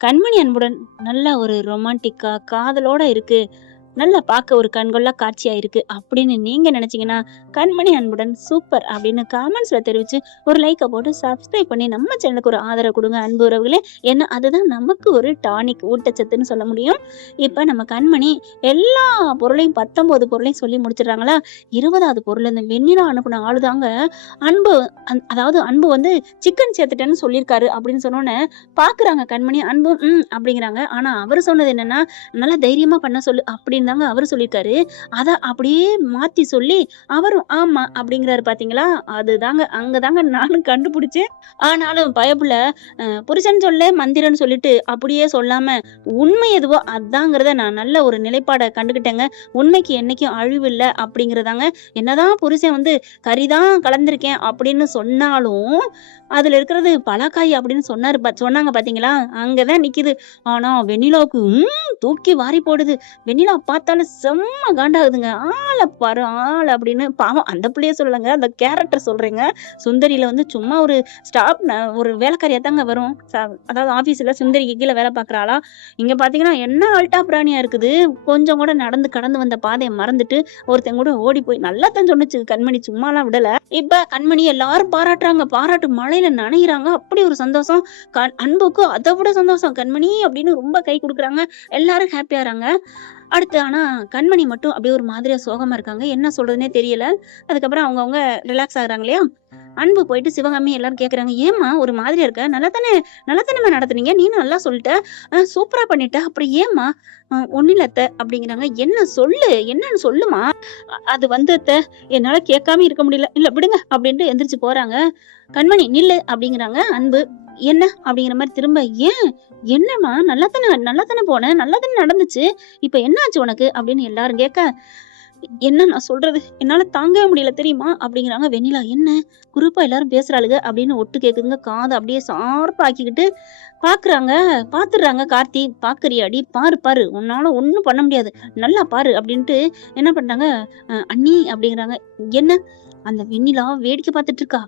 கண்மணி அன்புடன் நல்ல ஒரு ரொமான்டிக்கா, காதலோட இருக்கு. நல்லா பார்க்க ஒரு கண்கொள்ளா காட்சியா இருக்கு அப்படின்னு நீங்க நினைச்சீங்கன்னா, கண்மணி அன்புடன் சூப்பர் அப்படின்னு கமெண்ட்ஸ்ல தெரிவிச்சு, ஒரு லைக்க போட்டு சப்ஸ்கிரைப் பண்ணி நம்ம சேனலுக்கு ஒரு ஆதரவு குடுங்க அன்பு உறவுகளே. ஏன்னா, அதுதான் நமக்கு ஒரு டானிக் ஊட்டச்சத்துன்னு சொல்ல முடியும். இப்ப நம்ம கண்மணி எல்லா பொருளையும் 19 பொருளையும் சொல்லி முடிச்சிடுறாங்களா, 20வது பொருள் இந்த வெண்ணிலா அனுப்புன ஆளு தாங்க அன்பு அதாவது அன்பு வந்து சிக்கன் சேர்த்துட்டேன்னு சொல்லியிருக்காரு அப்படின்னு சொன்னோனே, பார்க்குறாங்க கண்மணி, அன்பு அப்படிங்கிறாங்க. ஆனா அவரு சொன்னது என்னன்னா, "நல்லா தைரியமா பண்ண சொல்லு" அப்படின்னு தாங்க அவரு சொல்லியிருக்காரு. அத அப்படியே மாத்தி சொல்லி, அவரும் "ஆமா" அப்படிங்கிறாரு பார்த்தீங்களா? அதுதாங்க அங்க தாங்க நானும் கண்டுபிடிச்சேன். ஆனாலும் பயப்புள்ள புருஷன் சொல்லே மந்திரம்ன்னு சொல்லிட்டு, அப்படியே சொல்லாம, உண்மை எதுவோ அதாங்கிறத நான் நல்ல ஒரு நிலைப்பாட கண்டுக்கிட்டேங்க. உண்மைக்கு என்னைக்கும் அழிவில்ல அப்படிங்கிறதாங்க. என்னதான் புருஷன் வந்து கறி தான் கலந்திருக்கேன் அப்படின்னு சொன்னாலும், அதுல இருக்கிறது பலாக்காய் அப்படின்னு சொன்னாங்க பார்த்தீங்களா? அங்க தான் நிக்குது. ஆனா வெண்ணிலாவுக்கு தூக்கி வாரி போடுது. வெண்ணிலா பார்த்தாலே செம்ம காண்டாகுதுங்க. "ஆள பாரு ஆள" அப்படின்னு. பாவம் அந்த புள்ளைய சொல்லலங்க. அந்த கேரக்டர் சொல்றேங்க. சுந்தரியில வந்து சும்மா ஒரு ஒரு வேலைக்காரியா தாங்க வரும். அதாவது ஆஃபீஸ்ல சுந்தரிக்கு கீழ வேலை பார்க்குற ஆளா. இங்க பார்த்தீங்கன்னா, என்ன அல்ட்டா பிராணியா இருக்குது. கொஞ்சம் கூட நடந்து கடந்து வந்த பாதைய மறந்துட்டு, ஒருத்தன் கூட ஓடி போய் நல்லா தான் சொன்னுச்சு கண்மணி, சும்மாலாம் விடல. இப்ப கண்மணி எல்லாரும் பாராட்டுறாங்க. பாராட்டு மழையில நனையிறாங்க. அப்படி ஒரு சந்தோஷம். அன்புக்கு அத விட சந்தோஷம். கண்மணி அப்படின்னு ரொம்ப கை குடுக்குறாங்க. எல்லாரும் ஹேப்பியாறாங்க. அடுத்து ஆனா கண்மணி மட்டும் அப்படியே ஒரு மாதிரியா சோகமா இருக்காங்க. என்ன சொல்றதுன்னே தெரியல. அதுக்கப்புறம் அவங்கவங்க ரிலாக்ஸ் ஆகுறாங்க இல்லையா? அன்பு போயிட்டு சிவகாமி எல்லாரும் கேட்குறாங்க, "ஏம்மா ஒரு மாதிரியா இருக்க? நல்லா தானேம்மா நடத்துனீங்க. நீனும் நல்லா சொல்லிட்ட. சூப்பரா பண்ணிட்ட. அப்புறம் ஏம்மா?" ஒண்ணும் இல்ல அத்த" அப்படிங்கிறாங்க. "என்ன சொல்லு. என்னன்னு சொல்லுமா." அது வந்து அத்த என்னால கேட்காம இருக்க முடியல. "இல்ல விடுங்க" அப்படின்ட்டு எந்திரிச்சு போறாங்க. "கண்மணி நில்லு" அப்படிங்கிறாங்க அன்பு. "என்ன?" அப்படிங்கிற மாரி திரும்ப, "ஏன்? என்னம்மா நல்லா தானே போன. நல்லா தானே நடந்துச்சு. இப்ப என்னாச்சு உனக்கு?" அப்படின்னு எல்லாரும் கேட்க, "என்ன நான் சொல்றது? என்னால தாங்கவே முடியல தெரியுமா?" அப்படிங்கிறாங்க வெண்ணிலா. "என்ன? குரூப்பா எல்லாரும் பேசுறாளுக" அப்படின்னு ஒட்டு கேக்குதுங்க. காத அப்படியே ஷார்ப்பா ஆக்கிக்கிட்டு பாக்குறாங்க. பாத்துடுறாங்க கார்த்தி. "பாக்குறியாடி? பாரு பாரு. உன்னால ஒண்ணும் பண்ண முடியாது. நல்லா பாரு" அப்படின்ட்டு என்ன பண்றாங்க, "அண்ணி" அப்படிங்கிறாங்க. "என்ன?" அந்த வெண்ணிலா வேடிக்கை பாத்துட்டு இருக்கா.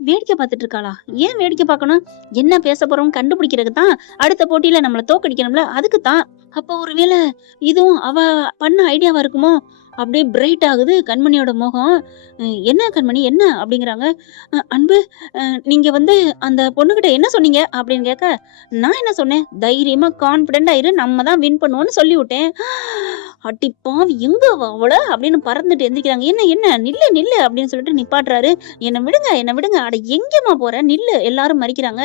வேடிக்கை பாத்துட்டு இருக்காளா? ஏன் வேடிக்கை பாக்கணும்? என்ன பேச போறோம்னு கண்டுபிடிக்கிறதுக்கு தான். அடுத்த போட்டியில நம்மள தோற்கடிக்கணும்ல, அதுக்கு தான். அப்போ ஒருவேள இதுவும் அவ பண்ண ஐடியாவா இருக்குமோ? அப்படியே பிரைட் ஆகுது கண்மணியோட முகம். "என்ன கண்மணி என்ன?" அப்படிங்கிறாங்க. அன்பு நீங்க வந்து அந்த பொண்ணுகிட்ட என்ன சொன்னீங்க?" அப்படின்னு கேட்க, "நான் என்ன சொன்னேன்? தைரியமா கான்ஃபிடென்ட்டா இரு. நம்ம தான் வின் பண்ணுவோம்னு சொல்லிவுட்டேன்." "அடி பாவி! எங்க அவ அவள?" அப்படின்னு பறந்துட்டு எந்திரிக்கிறாங்க. "என்ன என்ன? நில்லு நில்லு" அப்படின்னு சொல்லிட்டு நிப்பாட்டுறாரு. "என்ன விடுங்க. அட எங்கேம்மா போற? நில்லு" எல்லாரும் மறிக்கிறாங்க.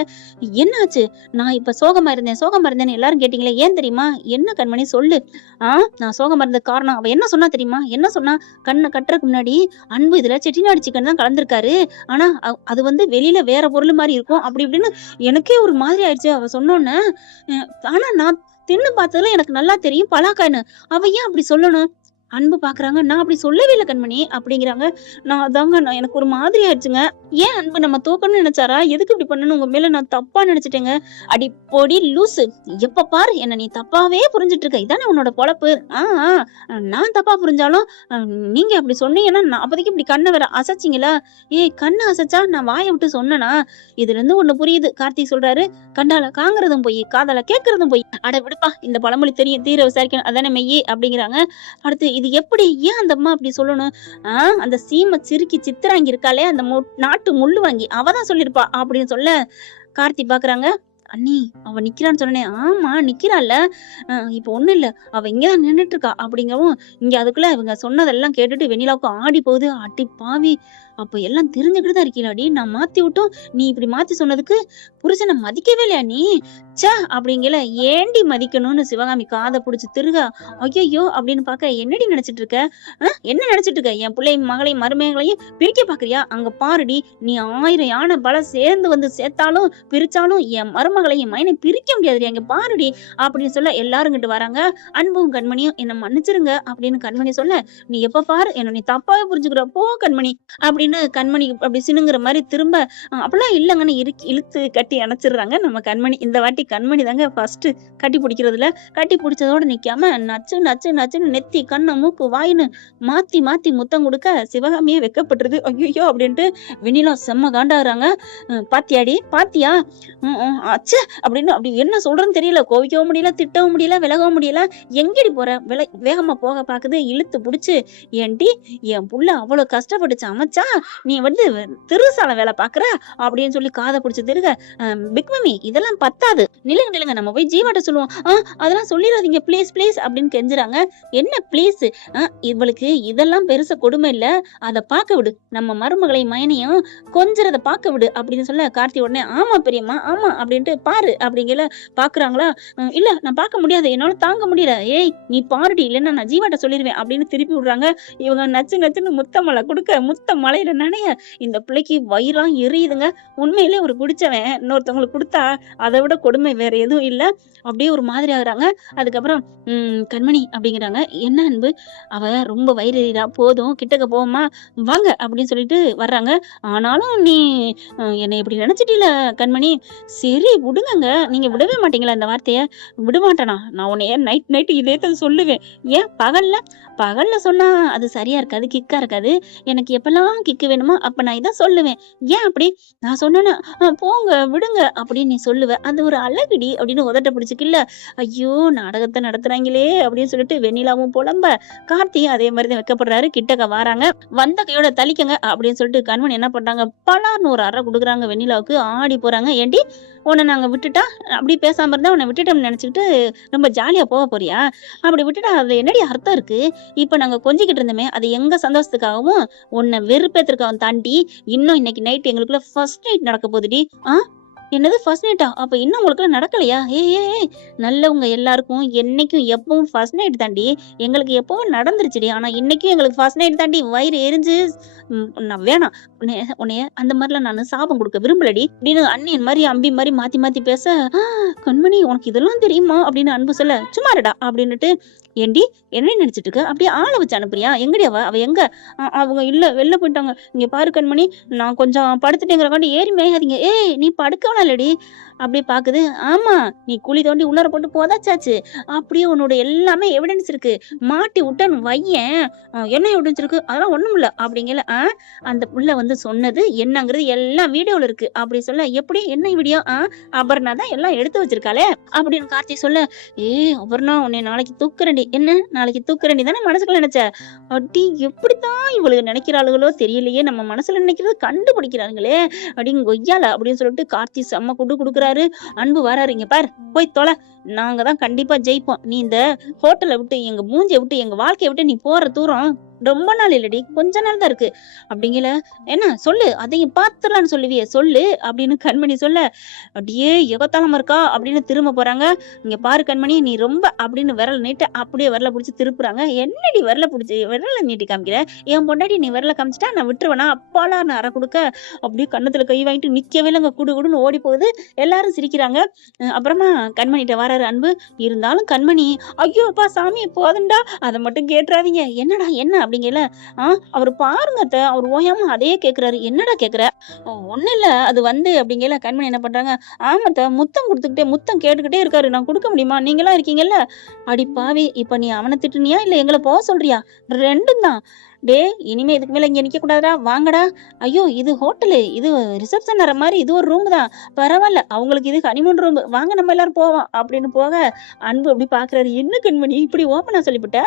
"என்னாச்சு? நான் இப்ப சோகமா இருந்தேன்னு எல்லாரும் கேட்டீங்களே, ஏன் தெரியுமா?" "என்ன கண்மணி சொல்லு." "ஆ நான் சோகமா இருந்ததுக்கு காரணம் அவ என்ன சொன்னா தெரியுமா? என்ன சொன்னா? கண்ண கட்டுறதுக்கு முன்னாடி அன்பு இதுல செட்டிநாடு சிக்கன் தான் கலந்திருக்காரு. ஆனா அது வந்து வெளியில வேற பொருள் மாரி இருக்கும்." அப்படி இப்படின்னு எனக்கே ஒரு மாதிரி ஆயிடுச்சு. அவ சொன்னோனே, ஆனா நான் தின்னு பார்த்ததுல எனக்கு நல்லா தெரியும் பலாக்காய்ன்னு. அவ ஏன் அப்படி சொல்லணும்? அன்பு பார்க்குறாங்க. "நான் அப்படி சொல்லவே இல்ல கண்மணி" அப்படிங்கிறாங்க. நான் எனக்கு ஒரு மாதிரி ஆயிடுச்சுங்க. ஏன் அன்பு நம்ம தோக்கணும்னு நெனச்சாரா? எதுக்கு இப்படி பண்ணணும்? உங்க மேல நான் தப்பா நெனச்சுட்டேங்க. "அடி போடி லூசு! எப்ப பாரு என்ன நீ தப்பாவே புரிஞ்சுட்டு இருக்க. இதானே உன்னோட பொழப்பு." "ஆ, ஆ நான் தப்பா புரிஞ்சாலும், அ நீங்க அப்படி சொன்னீங்கன்னா, நான் அப்போதைக்கு இப்படி கண்ண வேற அசைச்சீங்களா?" "ஏய் கண்ண அசைச்சா நான் வாய விட்டு சொன்னனா? இதுலருந்து ஒண்ணு புரியுது." கார்த்திக் சொல்றாரு. "கண்ணால காண்கிறதும் பொய், காதால கேட்கிறதும் பொய்." "அட விடுப்பா! இந்த பழமொழி தெரியும். தீர விசாரிக்கணும். அதானே மெய்யி." அப்படிங்கிறாங்க. அடுத்து இது எப்படி? ஏன் அந்த அம்மா அப்படி சொல்லணும்? "ஆ அந்த சீம சிறுக்கி சித்ராங்கி இருக்காளே, அந்த நாட்டு முள்ளுவாங்கி. அவ தான் சொல்லியிருப்பா." அப்படின்னு சொல்ல, கார்த்தி பார்க்குறாங்க. "அண்ணி அவ நிக்கிறான்னு சொன்னனே." "ஆமா நிக்கிறாள்ல. இப்ப ஒண்ணும் இல்ல. அவ இங்க தான் நின்னுட்டு இருக்கா." அப்படிங்கவும், இங்க அதுக்குள்ள இவங்க சொன்னதெல்லாம் கேட்டுட்டு வெண்ணிலாவுக்கு ஆடி போகுது. "அடி பாவி! அப்ப எல்லாம் தெரிஞ்சுக்கிட்டு தான் இருக்கீங்களாடி? நான் மாத்தி விட்டும், நீ இப்படி மாத்தி சொன்னதுக்கு புருஷன மதிக்கவே இல்லையா நீ? ச்சே!" அப்படிங்கையில, "ஏன்டி மதிக்கணும்னு?" சிவகாமி காத புடிச்சு திருக, "ஐயையோ!" அப்படின்னு பார்க்க, "என்னடி நெனச்சுட்டு இருக்க? என்ன நெனச்சுட்டு இருக்க? என் புள்ளையும், மகளையும், மருமகளையும் பிரிக்க பார்க்குறியா? அங்க பாருடி, நீ 1000 யானை பலம் சேர்ந்து வந்து சேர்த்தாலும், பிரிச்சாலும் என் மருமகளையும், என் மகனையும் பிரிக்க முடியாதுடி. அங்க பாருடி." அப்படின்னு சொல்ல எல்லாரும் இங்கிட்டு வராங்க. அன்பும் கண்மணியும், "என்ன மன்னிச்சிருங்க" அப்படின்னு கண்மணி சொல்ல, "நீ எப்ப பாரு என்ன நீ தப்பாவே புரிஞ்சுக்கிற. போ கண்மணி" அப்படின்னு அப்படின்னு கண்மணி அப்படி சினுங்குற மாதிரி திரும்ப அப்படிலாம் இல்லைங்கன்னு இழுத்து கட்டி அணைச்சிடுறாங்க நம்ம கண்மணி. இந்த வாட்டி கண்மணி தாங்க ஃபர்ஸ்ட் கட்டி பிடிக்கிறதுல. கட்டி பிடிச்சதோட நிக்காம நச்சு நச்சு நச்சுன்னு நெத்தி கண்ணு மூக்கு வாயின்னு மாத்தி மாத்தி முத்தம் கொடுக்க சிவகாமியே வெக்கப்பட்டுருது. ஐயோ அப்படின்ட்டு வெண்ணிலா செம்ம காண்டாகிறாங்க. பாத்தியாடி பாத்தியா அச்சே அப்படின்னு அப்படி என்ன சொல்றேன்னு தெரியல. கோவிக்கவும் முடியல, திட்டவும் முடியல, விலகவும் முடியல. எங்கடி போற வேகமா போக பாக்குது. இழுத்து பிடிச்சு ஏன்டி என் புள்ள அவ்வளவு கஷ்டப்பட்டு சமைச்சா நீ வந்து திருசால வேலை பாக்குற அப்படின்னு சொல்லி காதை பிடிச்சு திருக. பிக் மம்மி இதெல்லாம் பத்தாது, நிலுங்க நிலுங்க நம்ம போய் ஜீவாட்ட சொல்லுவோம். அதெல்லாம் சொல்லிடாதீங்க ப்ளீஸ் ப்ளீஸ் அப்படின்னு கெஞ்சுறாங்க. என்ன ப்ளீஸ், இவளுக்கு இதெல்லாம் பெருசா கொடுமை இல்ல, அதை பார்க்க விடு, நம்ம மருமகளை மயனையும் கொஞ்சம் பார்க்க விடு அப்படின்னு சொல்ல கார்த்தி உடனே ஆமா பெரியம்மா ஆமா அப்படின்ட்டு பாரு அப்படிங்கல பாக்குறாங்களா. இல்ல நான் பார்க்க முடியாது, என்னால தாங்க முடியல, ஏய் நீ பாருடி இல்லைன்னா நான் ஜீவாட்ட சொல்லிடுவேன் அப்படின்னு திருப்பி விடுறாங்க. இவங்க நச்சு நச்சுன்னு முத்த மலை கொடுக்க முத்த மலையில நனைய இந்த பிள்ளைக்கு வயிறாம் எரியுதுங்க. உண்மையிலே ஒரு பிடிச்சவன் இன்னொருத்தவங்களுக்கு கொடுத்தா அதை விட கொடுமை வேற எதுவும் இல்லை. அப்படியே ஒரு மாதிரி ஆகுறாங்க. அதுக்கப்புறம் கண்மணி அப்படிங்கிறாங்க. என்ன அன்பு, அவ ரொம்ப வயிறு எறிகிறா, போதும் கிட்டக்க போவோமா வாங்க அப்படின்னு சொல்லிட்டு வர்றாங்க. ஆனாலும் நீ என்னை இப்படி நினைச்சிட்டீல கண்மணி, சரி விடுங்க, நீங்க விடவே மாட்டீங்களா இந்த வார்த்தைய? விட மாட்டேனா நான் உன்னைய நைட் நைட்டு இதே தான் சொல்லுவேன். ஏன் பகல்ல சொன்னா அது சரியா இருக்காது, கிக்கா இருக்காது. எனக்கு எப்பெல்லாம் கிக்கு வேணுமோ அப்ப நான் இதான் சொல்லுவேன். ஏன் அப்படி நான் சொன்னேன்னா போங்க விடுங்க அப்படின்னு நீ சொல்லுவேன். அது ஒரு அழகுடி அப்படின்னு உதட்ட பிடிச்சிக்கல. ஐயோ நாடகத்தை நடத்துறாங்களே அப்படின்னு சொல்லிட்டு வெண்ணிலாவும் புலம்ப, கார்த்தியும் அதே மாதிரி தான் வைக்கப்படுறாரு. கிட்டக்க வராங்க. வந்த கையோட தளிக்கங்க அப்படின்னு சொல்லிட்டு கண்மணி என்ன பண்றாங்க, பலார்னு ஒரு அறை கொடுக்குறாங்க வெண்ணிலாவுக்கு. ஆடி போறாங்க. ஏண்டி உன்னை நாங்க விட்டுட்டா அப்படி பேசாம இருந்தா உன்னை விட்டுட்டோம்னு நினைச்சுக்கிட்டு ரொம்ப ஜாலியா போக போறியா? அப்படி விட்டுட்டா அதுல என்னடி அர்த்தம் இருக்கு? இப்ப நாங்க கொஞ்சிக்கிட்டு இருந்தோமே அது எங்க சந்தோஷத்துக்காகவும் உன்னை வெறுப்பேத்திற்காகவும் தாண்டி இன்னும் இன்னைக்கு நைட் எங்களுக்குள்ள ஃபர்ஸ்ட் நைட் நடக்க போகுதுடி. என்னது ஃபர்ஸ்ட் நைட்டா? அப்ப இன்னும் உங்களுக்கு நடக்கலையா? நல்லவங்க எல்லாருக்கும் என்னைக்கும் எப்பவும் ஃபர்ஸ்ட் நைட் தாண்டி, எங்களுக்கு எப்பவும் நடந்துருச்சுடி. ஆனா இன்னைக்கும் எங்களுக்கு ஃபர்ஸ்ட் நைட் தாண்டி. வயிறு எரிஞ்சு நான் வேணாம், உன்னைய அந்த மாதிரிலாம் நான் சாபம் கொடுக்க விரும்பலடி அப்படின்னு அண்ணியன் மாதிரி அம்பி மாதிரி மாத்தி மாத்தி பேச, கண்மணி உனக்கு இதெல்லாம் தெரியுமா அப்படின்னு அன்பு சொல்ல, சும்மாடா அப்படின்னுட்டு ஏண்டி என்ன நினைச்சிட்டு இருக்க? அப்படியே ஆளை வச்சு அனுப்புறியா? எங்கடி அவ எங்க? அவங்க இல்ல வெளில போயிட்டாங்க. இங்க பாரு கண்மணி, நான் கொஞ்சம் படுத்துட்டேங்கிறக்காண்டி ஏறி மேயாதீங்க. நீ படுக்கவனா இல்லடி அப்படியே பாக்குது. ஆமா நீ குழி தோண்டி உள்ளார போட்டு போதாச்சாச்சு. அப்படியே உன்னோட எல்லாமே எவிடன்ஸ் இருக்கு, மாட்டி விட்டன்னு வையன். என்ன எவிடன்ஸ் இருக்கு? அதெல்லாம் ஒண்ணும் இல்ல அப்படிங்கல. அந்த புள்ள வந்து சொன்னது என்னங்கிறது எல்லாம் வீடியோல இருக்கு அப்படி சொல்ல, எப்படி என்ன வீடியோ? அபர்ணா தான் எல்லாம் எடுத்து வச்சிருக்காளே அப்படின்னு கார்த்தி சொல்ல, அபர்ணா உன்னை நாளைக்கு தூக்குறண்டி. என்ன நாளைக்கு தூக்குறண்டி தானே மனசுக்குள்ள நினைச்ச? அடி எப்படித்தான் இவளுக்கு நினைக்கிறாளுகளோ தெரியலையே, நம்ம மனசுல நினைக்கிறது கண்டுபிடிக்கிறாங்களே அப்படின்னு கொய்யால அப்படின்னு சொல்லிட்டு கார்த்தி செம்ம கொடுக்குறாரு. அன்பு வராரு. இங்க பாரு போய் தொலை, நாங்க தான் கண்டிப்பா ஜெயிப்போம். நீ இந்த ஹோட்டலை விட்டு எங்க மூஞ்சியை விட்டு எங்க வாழ்க்கையை விட்டு நீ போற தூரம் ரொம்ப நாள் இல்லடி, கொஞ்ச நாள் தான் இருக்கு அப்படிங்கல. என்ன சொல்லு, அதையும் பாத்துடலான்னு சொல்லுவியே சொல்லு அப்படின்னு கண்மணி சொல்ல, அப்படியே எகத்தாளமா இருக்கா அப்படின்னு திரும்ப போறாங்க. இங்க பாரு கண்மணி நீ ரொம்ப அப்படின்னு விரல் நீட்டு அப்படியே விரல பிடிச்சி திருப்புறாங்க. என்னடி விரல பிடிச்சி விரல நீட்டி காமிக்கிற? என் பொண்டாடி நீ விரல காமிச்சிட்டா நான் விட்டுருவேனா? அப்பாலா நான் அரை கொடுக்க அப்படியே கண்ணத்துல கை வாங்கிட்டு நிக்கவே இல்லைங்க, குடுன்னு ஓடி போகுது. எல்லாரும் சிரிக்கிறாங்க. அப்புறமா கண்மணிட்ட வராரு அன்பு. இருந்தாலும் கண்மணி ஐயோ அப்பா சாமி போதுண்டா அதை மட்டும் கேட்டுறாதீங்க. என்னடா என்ன அப்படிங்கல. அவரு பாருங்க அவர் ஓயாம அதையே கேக்குறாரு. என்னடா கேக்குற? ஒண்ணு இல்ல அது வந்து அப்படிங்கல. கண்மணி என்ன பண்றாங்க, ஆமாத்த முத்தம் கொடுத்துக்கிட்டே முத்தம் கேட்டுக்கிட்டே இருக்காரு, நான் கொடுக்க முடியுமா? நீங்களா இருக்கீங்கல்ல. அடி பாவி, இப்ப நீ அவனை திட்டுனியா இல்ல எங்களை போக சொல்றியா? ரெண்டும் தான். டே இனிமே இதுக்கு மேல இங்க நிக்க கூடாதா, வாங்கடா. ஐயோ இது ஹோட்டலு, இது ரிசப்ஷன் வர மாதிரி இது ஒரு ரூம் தான், பரவாயில்ல அவங்களுக்கு இது ஹனிமூன் ரூம், வாங்க நம்ம எல்லாரும் போவோம் அப்படின்னு போக அன்பு அப்படி பாக்குறாரு. என்ன கண்மணி இப்படி ஓப்பனா சொல்லிவிட்ட?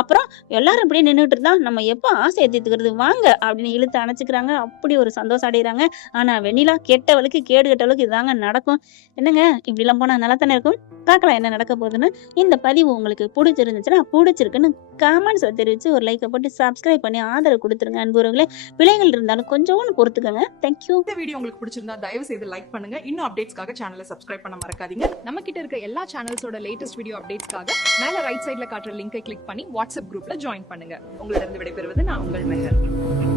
அப்புறம் எல்லாரும் இப்படியே நின்றுட்டு இருந்தா நம்ம எப்ப ஆசையை தீர்த்துக்கிறது, வாங்க அப்படின்னு இழுத்து அணைச்சுக்கிறாங்க. அப்படி ஒரு சந்தோஷம் அடைகிறாங்க. ஆனா வெண்ணிலா கெட்டவளுக்கு கேடு கெட்டவளுக்கு இதாங்க நடக்கும். என்னங்க இப்படி எல்லாம் போனா நல்லா தானே இருக்கும். பார்க்கலாம் என்ன நடக்க போகுதுன்னு. இந்த பதிவு உங்களுக்கு பிடிச்சிருந்துச்சுன்னா பிடிச்சிருக்குன்னு கமெண்ட்ஸ் தெரிவிச்சு ஒரு லைக்கை போட்டு சப்ஸ்கிரைப் பண்ணி ஆதரவு கொடுத்துருங்க அன்புறவங்களே. பிள்ளைகள் இருந்தாலும் கொஞ்சம் பொறுத்துக்கங்க. தேங்க்யூ. இந்த வீடியோ உங்களுக்கு பிடிச்சிருந்தா தயவு செய்து லைக் பண்ணுங்க. இன்னும் அப்டேட்ஸ்க்காக சேனலை சப்ஸ்கிரைப் பண்ண மறக்காதீங்க. நம்ம கிட்ட இருக்க எல்லா சேனல்ஸோட லேட்டஸ்ட் வீடியோ அப்டேட்ஸ்க்காக மேல ரைட் சைட்ல காட்டுற லிங்கை கிளிக் பண்ணி வாட்ஸ்அப் குரூப்ல ஜாயின் பண்ணுங்க. உங்களிடம் விடைபெறுவது நான் உங்கள் மெஹர்.